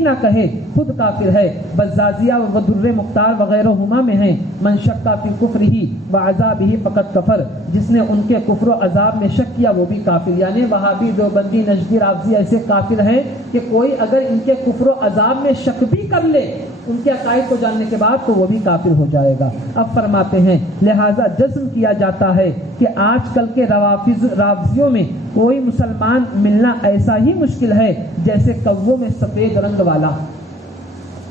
نہ کہے خود کافر ہے. بزازیہ و در مختار وغیرہ ہما میں ہیں من شکا فی کفرہ و عذابہ فقط کفر, جس نے ان کے کفر و عذاب میں شک کیا وہ بھی کافر. یعنی وہابی دیوبندی نجدی رافضی ایسے کافر ہیں کہ کوئی اگر ان کے کفر و عذاب میں شک بھی کر لے ان کے عقائد کو جاننے کے بعد تو وہ بھی کافر ہو جائے گا. اب فرماتے ہیں لہذا جزم کیا جاتا ہے کہ آج کل کے رافضیوں میں کوئی مسلمان ملنا ایسا ہی مشکل ہے جیسے کووں میں سفید رنگ والا.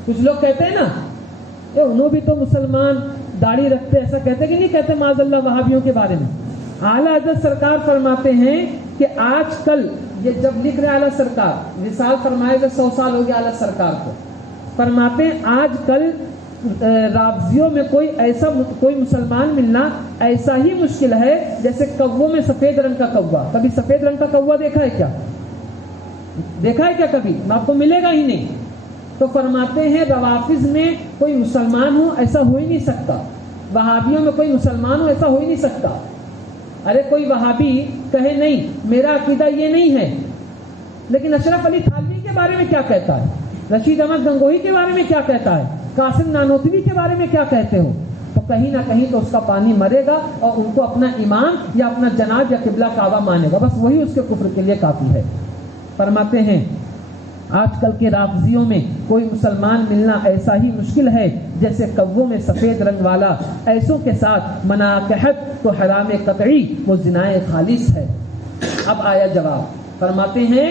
کچھ لوگ کہتے ہیں نا انہوں بھی تو مسلمان داڑھی رکھتے, ایسا کہتے کہ نہیں کہتے معاذ اللہ وہابیوں کے بارے میں. اعلیٰ حضرت سرکار فرماتے ہیں کہ آج کل یہ جب لکھ رہے اعلیٰ سرکار وصال فرمائے گا 100 سال ہو گیا اعلیٰ سرکار کو, فرماتے ہیں آج کل رافضیوں میں کوئی مسلمان ملنا ایسا ہی مشکل ہے جیسے کووں میں سفید رنگ کا کوا. کبھی سفید رنگ کا کوا دیکھا ہے کیا؟ دیکھا ہے کیا کبھی؟ آپ کو ملے گا ہی نہیں. تو فرماتے ہیں روافض میں کوئی مسلمان ہو ایسا ہو ہی نہیں سکتا, وہابیوں میں کوئی مسلمان ہو ایسا ہو ہی نہیں سکتا. ارے کوئی وہابی کہے نہیں میرا عقیدہ یہ نہیں ہے, لیکن اشرف علی تھانوی کے بارے میں کیا کہتا ہے, رشید احمد گنگوہی کے بارے میں کیا کہتا ہے, قاسم نانوتوی کے بارے میں کیا کہتے ہو, تو کہیں نہ کہیں تو اس کا پانی مرے گا اور ان کو اپنا امام یا اپنا جناب یا قبلہ کعبہ مانے گا, بس وہی اس کے کفر کے لیے کافی ہے. فرماتے ہیں آج کل کے رافضیوں میں کوئی مسلمان ملنا ایسا ہی مشکل ہے جیسے کووں میں سفید رنگ والا. ایسوں کے ساتھ مناکحت تو حرام قطعی وہ زنا خالص ہے. اب آیا جواب. فرماتے ہیں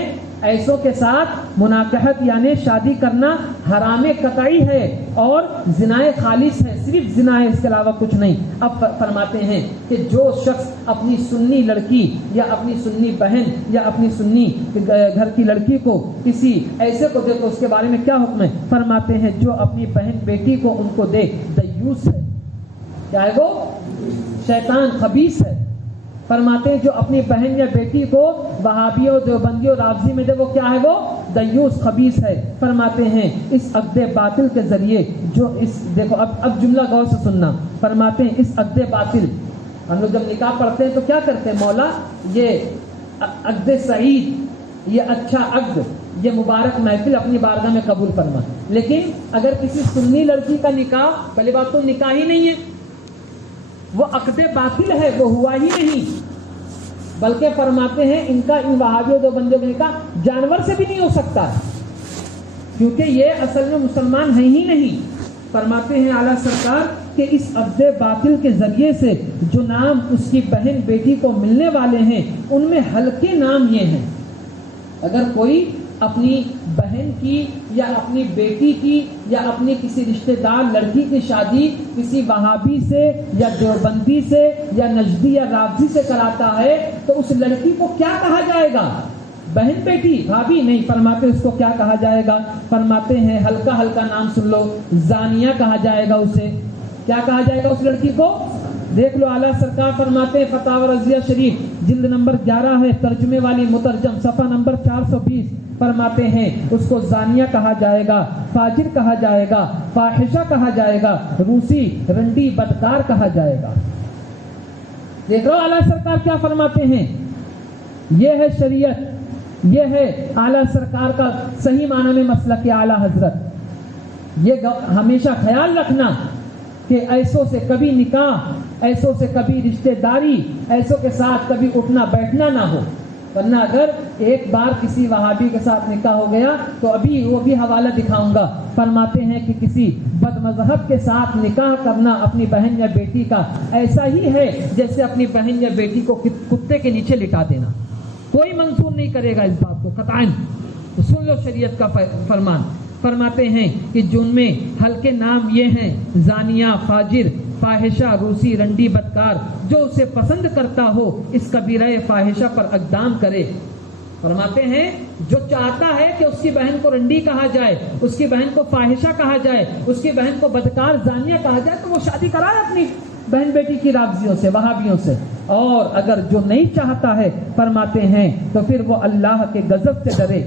ایسوں کے ساتھ مناکحت یعنی شادی کرنا حرام قطعی ہے اور زنا خالص ہے, صرف زنا ہے, اس کے علاوہ کچھ نہیں. اب فرماتے ہیں کہ جو شخص اپنی سنی لڑکی یا اپنی سنی بہن یا اپنی سنی گھر کی لڑکی کو کسی ایسے کو دے تو اس کے بارے میں کیا حکم ہے؟ فرماتے ہیں جو اپنی بہن بیٹی کو ان کو دے دیوس ہے. کیا ہے وہ؟ شیطان خبیث ہے. فرماتے ہیں جو اپنی بہن یا بیٹی کو وہابیوں دیوبندیوں رافضی میں دے وہ کیا ہے؟ وہ دیوس خبیث ہے. فرماتے ہیں اس عقد باطل کے ذریعے جو اس دیکھو اب جملہ غور سے سننا. فرماتے ہیں اس عقد باطل, ہم لوگ جب نکاح پڑھتے ہیں تو کیا کرتے ہیں, مولا یہ عقد سعید, یہ اچھا عقد, یہ مبارک محفل اپنی بارگاہ میں قبول فرما. لیکن اگر کسی سنی لڑکی کا نکاح, پہلی بات تو نکاح ہی نہیں ہے, وہ عقد باطل ہے, وہ ہوا ہی نہیں. بلکہ فرماتے ہیں ان کا ان وہابیوں دو بندوں کا نکاح جانور سے بھی نہیں ہو سکتا کیونکہ یہ اصل میں مسلمان ہیں ہی نہیں. فرماتے ہیں اعلیٰ سرکار کہ اس عقد باطل کے ذریعے سے جو نام اس کی بہن بیٹی کو ملنے والے ہیں ان میں ہلکے نام یہ ہیں. اگر کوئی اپنی بہن کی یا اپنی بیٹی کی یا اپنی کسی رشتہ دار لڑکی کی شادی کسی وہابی سے یا دیوبندی سے یا نجدی یا رافضی سے کراتا ہے تو اس لڑکی کو کیا کہا جائے گا؟ بہن بیٹی بھابھی نہیں. فرماتے اس کو کیا کہا جائے گا؟ فرماتے ہیں ہلکا ہلکا نام سن لو, زانیہ کہا جائے گا. اسے کیا کہا جائے گا اس لڑکی کو؟ دیکھ لو اعلیٰ سرکار فرماتے ہیں فتاوی رضیہ شریف جلد نمبر 11 ہے, ترجمے والی مترجم صفحہ نمبر 420. فرماتے ہیں اس کو زانیہ کہا جائے گا, فاجر کہا جائے گا, فاحشہ کہا جائے گا, روسی رنڈی بدکار کہا جائے گا. دیکھ رہو اعلیٰ سرکار کیا فرماتے ہیں. یہ ہے شریعت, یہ ہے اعلیٰ سرکار کا صحیح معنی میں مسلک اعلیٰ حضرت. یہ ہمیشہ خیال رکھنا کہ ایسوں سے کبھی نکاح, ایسوں سے کبھی رشتہ داری, ایسوں کے ساتھ کبھی اٹھنا بیٹھنا نہ ہو. ورنہ اگر ایک بار کسی وہابی کے ساتھ نکاح ہو گیا تو ابھی وہ بھی حوالہ دکھاؤں گا. فرماتے ہیں کہ کسی بد مذہب کے ساتھ نکاح کرنا اپنی بہن یا بیٹی کا ایسا ہی ہے جیسے اپنی بہن یا بیٹی کو کتے کے نیچے لٹا دینا. کوئی منظور نہیں کرے گا اس بات کو قطعاً. سن لو شریعت کا فرمان. فرماتے ہیں کہ جن میں ہلکے نام یہ ہیں زانیہ, فاجر, فاحشہ, روسی رنڈی بدکار. جو اسے پسند کرتا ہو اس کبیرہ فاحشہ پر اقدام کرے. فرماتے ہیں جو چاہتا ہے کہ اس کی بہن کو رنڈی کہا جائے, اس کی بہن کو فاحشہ کہا جائے, اس کی بہن کو بدکار زانیہ کہا جائے تو وہ شادی کرائے اپنی بہن بیٹی کی رافضیوں سے, وہابیوں سے. اور اگر جو نہیں چاہتا ہے فرماتے ہیں تو پھر وہ اللہ کے غضب سے ڈرے,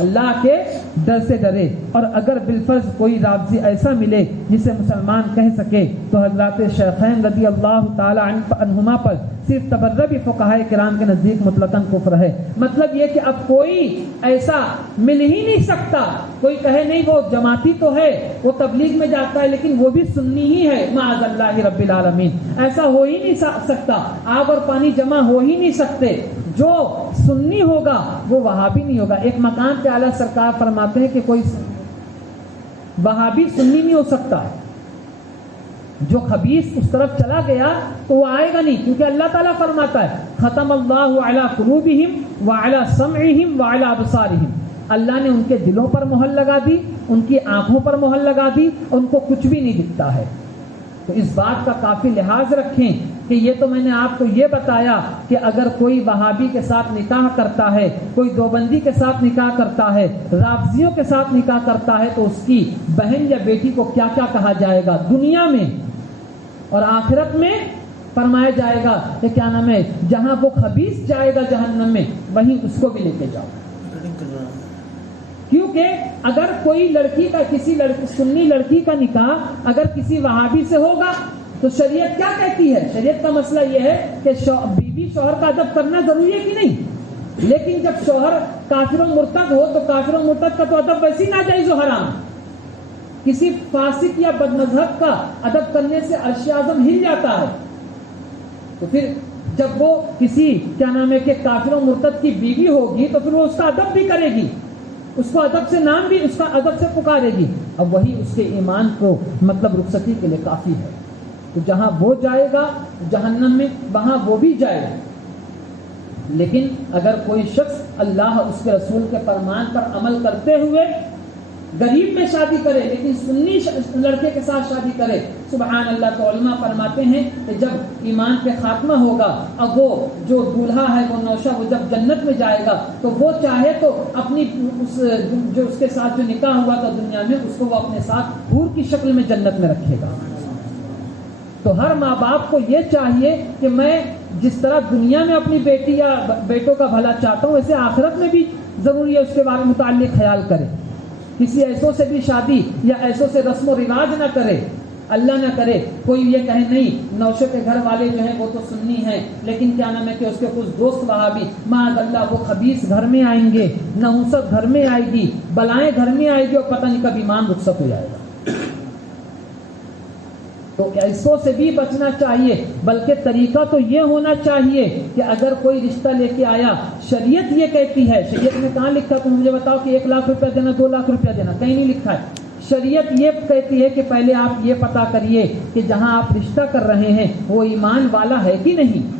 اللہ کے ڈر سے ڈرے. اور اگر بالفرض کوئی رافضی ایسا ملے جسے مسلمان کہہ سکے تو حضرات شیخین رضی اللہ تعالی عنہما پر صرف تبرہ بھی فقہائے کرام کے نزدیک مطلقاً کفر ہے. مطلب یہ کہ اب کوئی ایسا مل ہی نہیں سکتا کوئی کہے نہیں وہ جماعتی تو ہے وہ تبلیغ میں جاتا ہے لیکن وہ بھی سنی ہی ہے معاذ اللہ رب العالمین. ایسا ہو ہی نہیں سکتا. آگ اور پانی جمع ہو ہی نہیں سکتے. جو سنی ہوگا وہ وہابی نہیں ہوگا. ایک مقام پہ اعلیٰ سرکار فرماتے ہیں کہ کوئی وہابی سنی نہیں ہو سکتا. جو خبیث اس طرف چلا گیا تو وہ آئے گا نہیں, کیونکہ اللہ تعالیٰ فرماتا ہے ختم اللہ علی قلوبہم وعلی سمعہم وعلی ابصارہم. اللہ نے ان کے دلوں پر مہر لگا دی, ان کی آنکھوں پر مہر لگا دی, ان کو کچھ بھی نہیں دکھتا ہے. تو اس بات کا کافی لحاظ رکھیں کہ یہ تو میں نے آپ کو یہ بتایا کہ اگر کوئی وہابی کے ساتھ نکاح کرتا ہے, کوئی دیوبندی کے ساتھ نکاح کرتا ہے, رافضیوں کے ساتھ نکاح کرتا ہے تو اس کی بہن یا بیٹی کو کیا کیا کہا جائے گا دنیا میں اور آخرت میں. فرمایا جائے گا کہ کیا نام ہے, جہاں وہ خبیث جائے گا جہنم میں وہیں اس کو بھی لے کے جاؤ. کیونکہ اگر کوئی لڑکی کا کسی سنی لڑکی کا نکاح اگر کسی وہابی سے ہوگا تو شریعت کیا کہتی ہے؟ شریعت کا مسئلہ یہ ہے کہ بیوی شوہر کا ادب کرنا ضروری ہے کہ نہیں, لیکن جب شوہر کافر و مرتد ہو تو کافر و مرتد کا تو ادب ویسے ہی ناجائز و حرام. کسی فاسق یا بد مذہب کا ادب کرنے سے عرش اعظم ہل جاتا ہے. تو پھر جب وہ کسی کیا نام ہے کہ کافر و مرتد کی بیوی ہوگی تو پھر وہ اس کا ادب بھی کرے گی, اس کو ادب سے نام بھی اس کا ادب سے پکارے گی. اب وہی اس کے ایمان کو مطلب رخصتی کے لیے کافی ہے. تو جہاں وہ جائے گا جہنم میں وہاں وہ بھی جائے گا. لیکن اگر کوئی شخص اللہ اس کے رسول کے فرمان پر عمل کرتے ہوئے غریب میں شادی کرے لیکن سنی لڑکے کے ساتھ شادی کرے, سبحان اللہ, تو علماء فرماتے ہیں کہ جب ایمان پہ خاتمہ ہوگا اب وہ جو دولہا ہے وہ نوشہ وہ جب جنت میں جائے گا تو وہ چاہے تو اپنی جو اس کے ساتھ جو نکاح ہوا تھا دنیا میں اس کو وہ اپنے ساتھ حور کی شکل میں جنت میں رکھے گا. تو ہر ماں باپ کو یہ چاہیے کہ میں جس طرح دنیا میں اپنی بیٹی یا بیٹوں کا بھلا چاہتا ہوں ویسے آخرت میں بھی ضروری ہے اس کے بارے میں متعلق خیال کرے. کسی ایسوں سے بھی شادی یا ایسوں سے رسم و رواج نہ کرے, اللہ نہ کرے کوئی یہ کہے نہیں نوشے کے گھر والے جو ہیں وہ تو سنی ہیں لیکن کیا نام ہے کہ اس کے کچھ دوست وہابی, معاذ اللہ وہ خبیث گھر میں آئیں گے, نحوست گھر میں آئے گی, بلائیں گھر میں آئے گی اور پتہ نہیں کب ایمان رخصت ہو جائے گا. تو ایسوں سے بھی بچنا چاہیے. بلکہ طریقہ تو یہ ہونا چاہیے کہ اگر کوئی رشتہ لے کے آیا, شریعت یہ کہتی ہے, شریعت میں کہاں لکھا تم مجھے بتاؤ کہ 1 لاکھ روپیہ دینا 2 لاکھ روپیہ دینا, کہیں نہیں لکھا ہے. شریعت یہ کہتی ہے کہ پہلے آپ یہ پتا کریے کہ جہاں آپ رشتہ کر رہے ہیں وہ ایمان والا ہے کہ نہیں,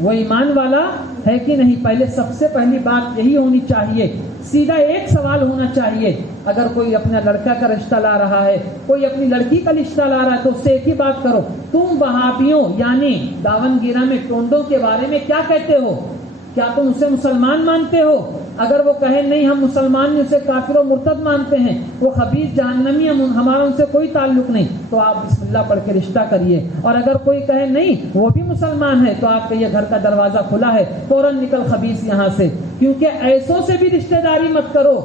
وہ ایمان والا ہے کہ نہیں. پہلے سب سے پہلی بات یہی ہونی چاہیے. سیدھا ایک سوال ہونا چاہیے, اگر کوئی اپنا لڑکا کا رشتہ لا رہا ہے, کوئی اپنی لڑکی کا رشتہ لا رہا ہے تو اس سے ایک ہی بات کرو, تم وہابیوں یعنی داون گیرا میں ٹونڈوں کے بارے میں کیا کہتے ہو؟ کیا تم اسے مسلمان مانتے ہو؟ اگر وہ کہے نہیں ہم مسلمان نہیں, اسے کافر و مرتد مانتے ہیں, وہ خبیث جہنمی, ہمارا ان سے کوئی تعلق نہیں, تو آپ بسم اللہ پڑھ کے رشتہ کریے. اور اگر کوئی کہے نہیں وہ بھی مسلمان ہے تو آپ کے یہ گھر کا دروازہ کھلا ہے, فوراً نکل خبیث یہاں سے. کیونکہ ایسوں سے بھی رشتہ داری مت کرو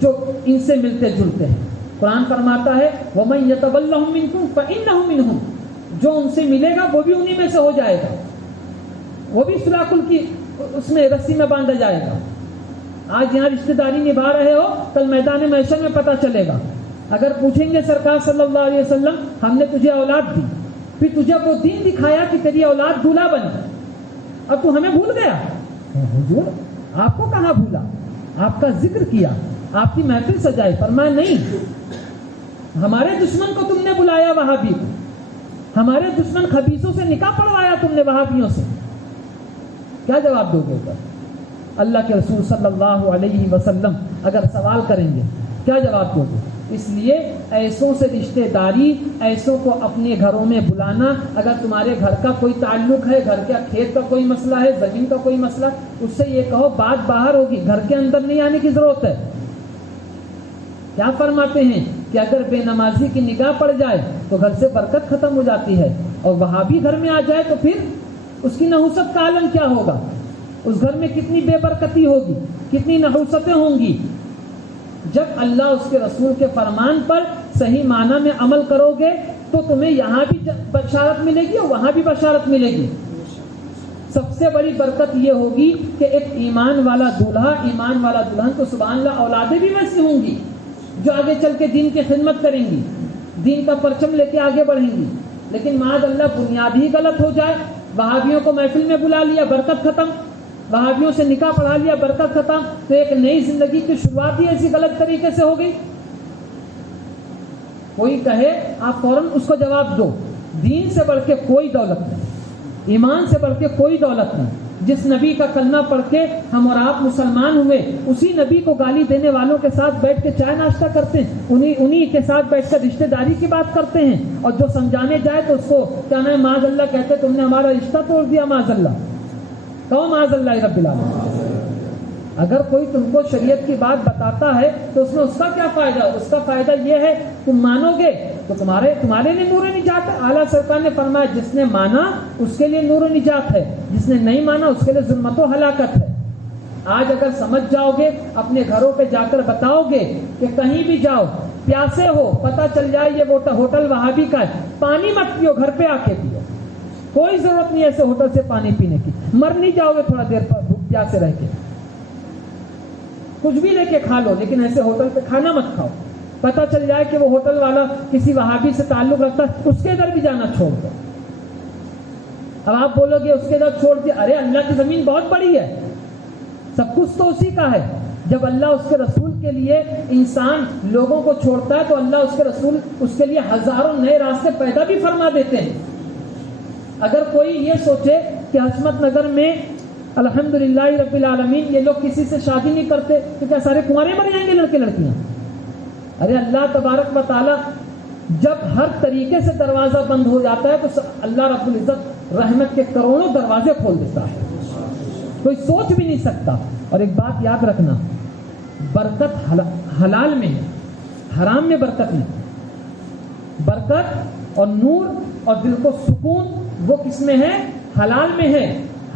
جو ان سے ملتے جلتے ہیں. قرآن فرماتا ہے وَمَن يَتَوَلَّهُم مِّنكُمْ فَإِنَّهُ مِنْهُمْ, جو ان سے ملے گا وہ بھی انہی میں سے ہو جائے گا, وہ بھی سلاکل کی اس میں رسی میں باندھا جائے گا. آج یہاں رشتہ داری نبھا رہے ہو, کل میدان محشر میں پتہ چلے گا. اگر پوچھیں گے سرکار صلی اللہ علیہ وسلم ہم نے تجھے اولاد دی, پھر تجھے وہ دین دکھایا کہ تیری اولاد دولہا بنے, اب تو ہمیں بھول گیا. حضور آپ کو کہاں بھولا, آپ کا ذکر کیا, آپ کی محفل سجائی. فرمایا نہیں, ہمارے دشمن کو تم نے بلایا وہابی کو, ہمارے دشمن خبیثوں سے نکاح پڑھوایا تم نے وہابیوں سے. کیا جواب دو گے اوپر؟ اللہ کے رسول صلی اللہ علیہ وسلم اگر سوال کریں گے کیا جواب دو گے؟ اس لیے ایسوں سے رشتہ داری, ایسوں کو اپنے گھروں میں بلانا, اگر تمہارے گھر کا کوئی تعلق ہے, گھر کا کھیت کا کوئی مسئلہ ہے, زمین کا کوئی مسئلہ, اس سے یہ کہو بات باہر ہوگی, گھر کے اندر نہیں آنے کی ضرورت ہے. کیا فرماتے ہیں کہ اگر بے نمازی کی نگاہ پڑ جائے تو گھر سے برکت ختم ہو جاتی ہے, اور وہابی گھر میں آ جائے تو پھر اس کی نحوست کا عالم کیا ہوگا, اس گھر میں کتنی بے برکتی ہوگی. کتنی نحوستیں ہوں گی. جب اللہ اس کے رسول کے فرمان پر صحیح معنی میں عمل کرو گے تو تمہیں یہاں بھی بشارت ملے گی اور وہاں بھی بشارت ملے گی. سب سے بڑی برکت یہ ہوگی کہ ایک ایمان والا دولہا، ایمان والا دلہن تو سبحان اللہ اولادیں بھی ویسی ہوں گی جو آگے چل کے دین کی خدمت کریں گی، دین کا پرچم لے کے آگے بڑھیں گی. لیکن معاذ اللہ بنیاد ہی غلط ہو جائے، وہابیوں کو محفل میں بلا لیا، برکت ختم، وہابیوں سے نکاح پڑھا لیا، برکت ختم، تو ایک نئی زندگی کی شروعات ہی ایسی غلط طریقے سے ہو گئی. کوئی کہے آپ فوراً اس کو جواب دو، دین سے بڑھ کے کوئی دولت نہیں، ایمان سے بڑھ کے کوئی دولت نہیں. جس نبی کا کلمہ پڑھ کے ہم اور آپ مسلمان ہوئے، اسی نبی کو گالی دینے والوں کے ساتھ بیٹھ کے چائے ناشتہ کرتے ہیں، انہی کے ساتھ بیٹھ کر رشتہ داری کی بات کرتے ہیں، اور جو سمجھانے جائے تو اس کو کیا نام معاذ اللہ کہتے تم نے ہمارا رشتہ توڑ دیا. معاذ اللہ کہو معاذ اللہ رب العالمین. اگر کوئی تم کو شریعت کی بات بتاتا ہے تو اس میں اس کا کیا فائدہ؟ اس کا فائدہ یہ ہے تم مانو گے تو تمہارے لیے نور و نجات ہے. اعلیٰ سرکار نے فرمایا جس نے مانا اس کے لیے نور و نجات ہے، جس نے نہیں مانا اس کے لیے ظلمت و ہلاکت ہے. آج اگر سمجھ جاؤ گے، اپنے گھروں پہ جا کر بتاؤ گے کہ کہیں بھی جاؤ پیاسے ہو، پتہ چل جائے یہ ہوٹل وہابی کا ہے، پانی مت پیو، گھر پہ آ کے پیو. کوئی ضرورت نہیں ایسے ہوٹل سے پانی پینے کی، مر نہیں جاؤ گے تھوڑا دیر پر پیاسے رہ کے. کچھ بھی لے کے کھا لو لیکن ایسے ہوٹل پہ کھانا مت کھاؤ. پتہ چل جائے کہ وہ ہوٹل والا کسی وہابی سے تعلق رکھتا ہے، اس کے ادھر بھی جانا چھوڑ دو. اب آپ بولو گے اس کے ادھر چھوڑ دیا، ارے اللہ کی زمین بہت بڑی ہے، سب کچھ تو اسی کا ہے. جب اللہ اس کے رسول کے لیے انسان لوگوں کو چھوڑتا ہے تو اللہ اس کے رسول اس کے لیے ہزاروں نئے راستے پیدا بھی فرما دیتے ہیں. اگر کوئی یہ سوچے کہ حشمت نگر میں الحمدللہ رب العالمین یہ لوگ کسی سے شادی نہیں کرتے تو کیا سارے کنوارے مر جائیں گے لڑکے لڑکیاں؟ ارے اللہ تبارک و تعالی جب ہر طریقے سے دروازہ بند ہو جاتا ہے تو اللہ رب العزت رحمت کے کروڑوں دروازے کھول دیتا ہے، کوئی سوچ بھی نہیں سکتا. اور ایک بات یاد رکھنا، برکت حلال میں ہے، حرام میں برکت نہیں. برکت اور نور اور دل کو سکون وہ کس میں ہے؟ حلال میں ہے،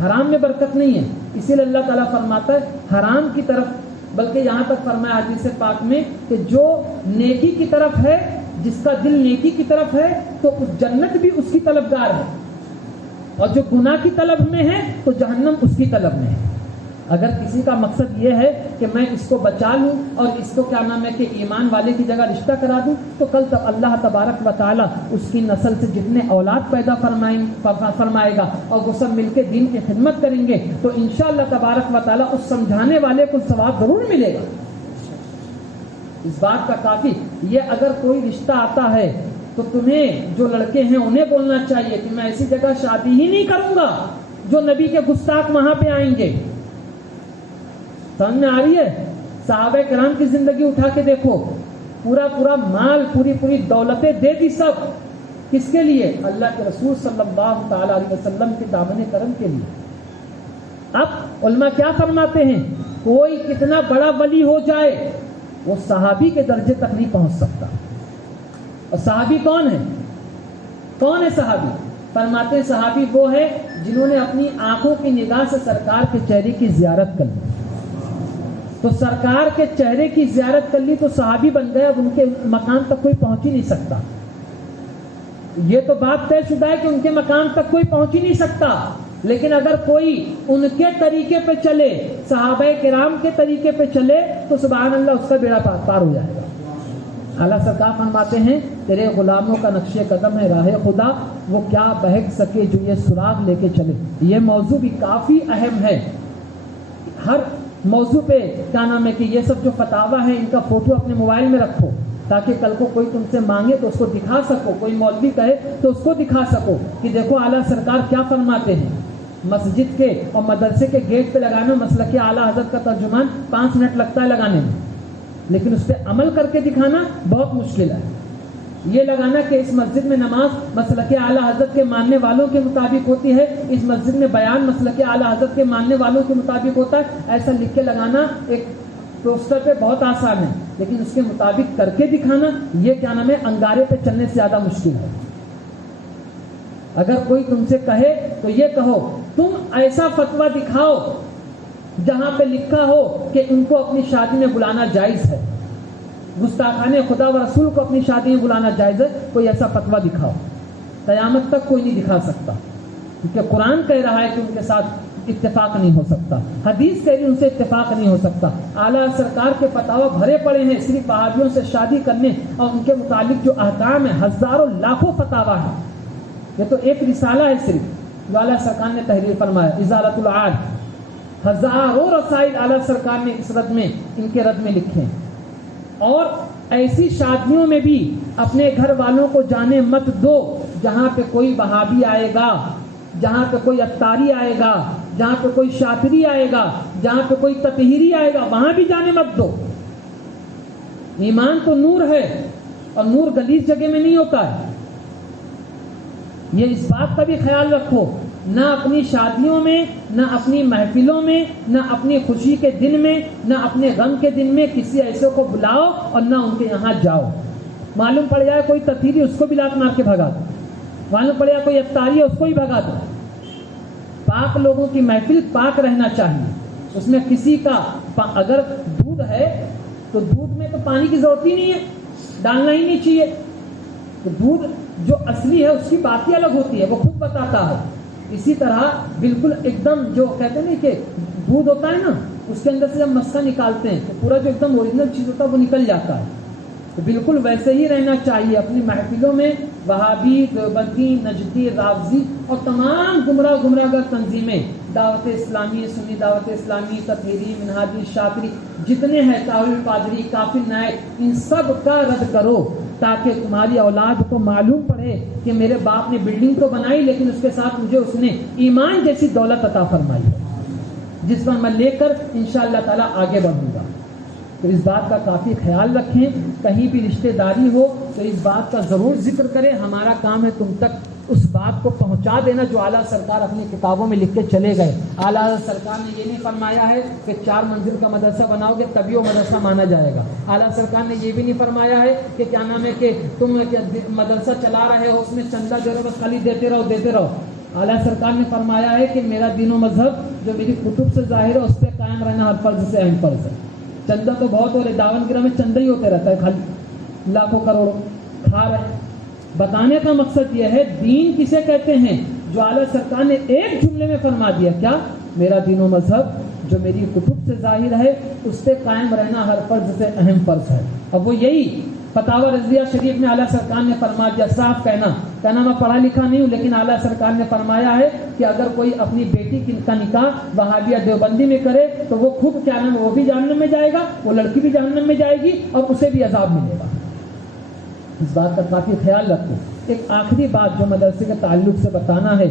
حرام میں برکت نہیں ہے. اسی لیے اللہ تعالیٰ فرماتا ہے حرام کی طرف، بلکہ یہاں تک فرمایا حدیث پاک میں کہ جو نیکی کی طرف ہے، جس کا دل نیکی کی طرف ہے تو اس جنت بھی اس کی طلبگار ہے، اور جو گناہ کی طلب میں ہے تو جہنم اس کی طلب میں ہے. اگر کسی کا مقصد یہ ہے کہ میں اس کو بچا لوں اور اس کو کیا نام ہے کہ ایمان والے کی جگہ رشتہ کرا دوں، تو کل تک اللہ تبارک و تعالیٰ اس کی نسل سے جتنے اولاد پیدا فرمائے گا اور وہ سب مل کے دین کی خدمت کریں گے تو انشاءاللہ تبارک و تعالیٰ اس سمجھانے والے کو ثواب ضرور ملے گا. اس بات کا کافی. یہ اگر کوئی رشتہ آتا ہے تو تمہیں جو لڑکے ہیں انہیں بولنا چاہیے کہ میں ایسی جگہ شادی ہی نہیں کروں گا جو نبی کے گستاخ وہاں پہ آئیں گے. سمجھ میں آ رہی ہے؟ صحابہ کرام کی زندگی اٹھا کے دیکھو، پورا مال، پوری دولتیں دے دی، سب کس کے لیے؟ اللہ کے رسول صلی اللہ تعالی علیہ وسلم کے دامن کرم کے لیے. اب علماء کیا فرماتے ہیں؟ کوئی کتنا بڑا ولی ہو جائے وہ صحابی کے درجے تک نہیں پہنچ سکتا. اور صحابی کون ہے؟ کون ہے صحابی؟ فرماتے ہیں صحابی وہ ہے جنہوں نے اپنی آنکھوں کی نگاہ سے سرکار کے چہرے کی زیارت کر لی. تو سرکار کے چہرے کی زیارت کر لی تو صحابی بن گئے. اب ان کے مقام تک کوئی پہنچ ہی نہیں سکتا. یہ تو بات طے شدہ ہے کہ ان کے مقام تک کوئی پہنچ ہی نہیں سکتا. لیکن اگر کوئی ان کے طریقے پہ چلے، صحابہ کرام کے طریقے پہ چلے تو سبحان اللہ اس کا بیڑا پار ہو جائے گا. اعلیٰ سرکار فرماتے ہیں تیرے غلاموں کا نقش قدم ہے راہ خدا، وہ کیا بہک سکے جو یہ سراغ لے کے چلے. یہ موضوع بھی کافی اہم ہے. ہر موضوع پہ کیا نام ہے کہ یہ سب جو فتاوا ہے ان کا فوٹو اپنے موبائل میں رکھو تاکہ کل کو کوئی تم سے مانگے تو اس کو دکھا سکو، کوئی مولوی کہے تو اس کو دکھا سکو کہ دیکھو اعلیٰ سرکار کیا فرماتے ہیں. مسجد کے اور مدرسے کے گیٹ پہ لگانا مسلک اعلیٰ حضرت کا ترجمان 5 منٹ لگتا ہے لگانے میں، لیکن اس پہ عمل کر کے دکھانا بہت مشکل ہے. یہ لگانا کہ اس مسجد میں نماز مسلک اعلیٰ حضرت کے ماننے والوں کے مطابق ہوتی ہے، اس مسجد میں بیان مسلک اعلیٰ حضرت کے ماننے والوں کے مطابق ہوتا ہے، ایسا لکھ کے لگانا ایک پوسٹر پہ بہت آسان ہے، لیکن اس کے مطابق کر کے دکھانا یہ کیا نام ہے انگارے پہ چلنے سے زیادہ مشکل ہے. اگر کوئی تم سے کہے تو یہ کہو تم ایسا فتویٰ دکھاؤ جہاں پہ لکھا ہو کہ ان کو اپنی شادی میں بلانا جائز ہے، گستاخانے خدا و رسول کو اپنی شادی میں بلانا جائز ہے، کوئی ایسا فتویٰ دکھاؤ۔ قیامت تک کوئی نہیں دکھا سکتا، کیونکہ قرآن کہہ رہا ہے کہ ان کے ساتھ اتفاق نہیں ہو سکتا، حدیث کہہ رہی ان سے اتفاق نہیں ہو سکتا۔ اعلیٰ سرکار کے فتاوی بھرے پڑے ہیں صرف وہابیوں سے شادی کرنے اور ان کے متعلق جو احکام ہیں، ہزاروں لاکھوں فتاوی ہیں۔ یہ تو ایک رسالہ ہے صرف جو اعلیٰ سرکار نے تحریر فرمایا، ازالۃ العار، ہزاروں رسائل اعلیٰ سرکار نے اس رد میں، ان کے رد میں لکھے۔ اور ایسی شادیوں میں بھی اپنے گھر والوں کو جانے مت دو جہاں پہ کوئی وہابی آئے گا، جہاں پہ کوئی اتاری آئے گا، جہاں پہ کوئی شاطری آئے گا، جہاں پہ کوئی تطہیری آئے گا، وہاں بھی جانے مت دو۔ ایمان تو نور ہے اور نور گلیز جگہ میں نہیں ہوتا ہے، یہ اس بات کا بھی خیال رکھو، نہ اپنی شادیوں میں، نہ اپنی محفلوں میں، نہ اپنی خوشی کے دن میں، نہ اپنے غم کے دن میں کسی ایسے کو بلاؤ اور نہ ان کے یہاں جاؤ۔ معلوم پڑ جائے کوئی تطہیری، اس کو بھی لات مار کے بھگا دو، معلوم پڑ جائے کوئی افطاری ہے، اس کو بھی بھگا دو۔ پاک لوگوں کی محفل پاک رہنا چاہیے، اس میں کسی کا، اگر دودھ ہے تو دودھ میں تو پانی کی ضرورت ہی نہیں ہے، ڈالنا ہی نہیں چاہیے۔ تو دودھ جو اصلی ہے اس کی بات ہی الگ ہوتی ہے، وہ خود بتاتا ہے۔ اسی طرح بالکل ایک دم جو کہتے ہیں نا کہ دودھ ہوتا ہے نا، اس کے اندر سے جب مسا نکالتے ہیں تو پورا جو ایک دم اوریجنل چیز ہوتا ہے وہ نکل جاتا ہے۔ تو بالکل ویسے ہی رہنا چاہیے اپنی محفلوں میں۔ وہابی، دیوبندی، نجدی، رافضی اور تمام گمراہ گر تنظیمیں، دعوت اسلامی، سنی دعوت اسلامی، تطہیری، منہاجی، شاطری، جتنے ہیں، تاویل پادری، کافر نائک، ان سب کا رد کرو تاکہ تمہاری اولاد کو معلوم پڑے کہ میرے باپ نے بلڈنگ تو بنائی لیکن اس کے ساتھ مجھے اس نے ایمان جیسی دولت عطا فرمائی ہے، جس پر میں لے کر انشاءاللہ تعالی آگے بڑھوں گا۔ تو اس بات کا کافی خیال رکھیں، کہیں بھی رشتہ داری ہو تو اس بات کا ضرور ذکر کریں۔ ہمارا کام ہے تم تک اس بات کو پہنچا دینا جو اعلیٰ سرکار اپنی کتابوں میں لکھ کے چلے گئے۔ اعلیٰ سرکار نے یہ نہیں فرمایا ہے کہ 4 منزل کا مدرسہ بناؤ گے تبھی وہ مدرسہ مانا جائے گا۔ اعلیٰ سرکار نے یہ بھی نہیں فرمایا ہے کہ کیا نام ہے کہ تم مدرسہ چلا رہے ہو، اس میں چندہ دے رہے ہو، بس خالی دیتے رہو۔ اعلیٰ سرکار نے فرمایا ہے کہ میرا دین و مذہب جو میری کتب سے ظاہر ہے اس پہ قائم رہنا ہر فرض سے اہم فرض ہے۔ چندہ تو بہت ہو رہے، داون گرہ میں چندہ ہی ہوتے رہتا ہے، خالی لاکھوں کروڑوں کھا رہے ہیں۔ بتانے کا مقصد یہ ہے دین کسے کہتے ہیں، جو اعلیٰ سرکار نے ایک جملے میں فرما دیا، کیا؟ میرا دین و مذہب جو میری کتب سے ظاہر ہے اس پہ قائم رہنا ہر فرض سے اہم فرض ہے۔ اب وہ یہی فتاوی رضویہ شریف میں اعلیٰ سرکار نے فرما دیا، صاف کہنا میں پڑھا لکھا نہیں ہوں لیکن اعلیٰ سرکار نے فرمایا ہے کہ اگر کوئی اپنی بیٹی کا نکاح وہابی یا دیوبندی میں کرے تو وہ خود کیا نام، وہ بھی جہنم میں جائے گا، وہ لڑکی بھی جہنم میں جائے گی اور اسے بھی عذاب ملے گا۔ اس بات کا کافی خیال رکھو۔ ایک آخری بات جو مدرسے کے تعلق سے بتانا ہے،